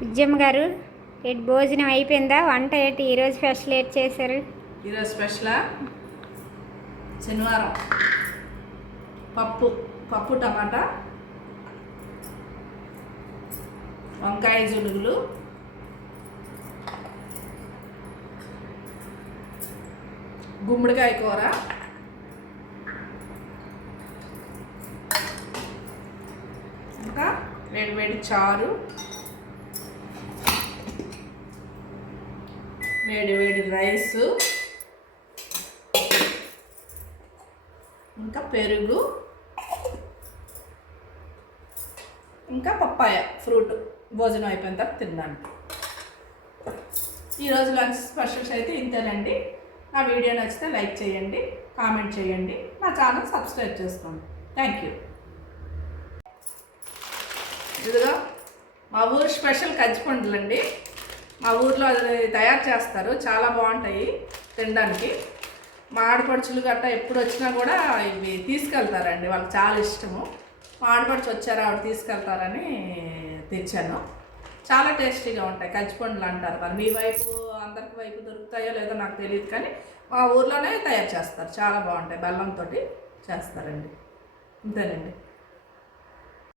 విజయమ్మ గారు, ఏంటి భోజనం అయిపోయిందా? వంట ఏంటి ఈరోజు స్పెషల్ ఏంటి చేశారు? ఈరోజు స్పెషలా శనివారం పప్పు టమాటా, వంకాయ జులుగులు, గుమ్మడికాయ కూర, ఇంకా వేడి చారు, వేడి రైసు, ఇంకా పెరుగు, ఇంకా పప్పాయ ఫ్రూట్. భోజనం అయిపోయిన తర్వాత తిన్నాను. ఈరోజు లంచ్ స్పెషల్స్ అయితే ఇంతేనండి. నా వీడియో నచ్చితే లైక్ చేయండి, కామెంట్ చేయండి, నా ఛానల్ సబ్స్క్రైబ్ చేసుకోండి. Thank you. ఇదిగో మా ఊరు స్పెషల్ కజ్జిపండులండి. మా ఊర్లో అది తయారు చేస్తారు, చాలా బాగుంటాయి తినడానికి. మా ఆడపడుచులు గట్ట ఎప్పుడు వచ్చినా కూడా ఇవి తీసుకెళ్తారండి, వాళ్ళకి చాలా ఇష్టము. మా ఆడపడుచు వచ్చారు, ఆవిడ తీసుకెళ్తారని తెచ్చాను. చాలా టేస్టీగా ఉంటాయి, కజ్జిపండులు అంటారు. మరి మీ వైపు అందరికి వైపు దొరుకుతాయో లేదో నాకు తెలియదు, కానీ మా ఊర్లోనే తయారు చేస్తారు, చాలా బాగుంటాయి. బెల్లంతో చేస్తారండి. అంతేనండి.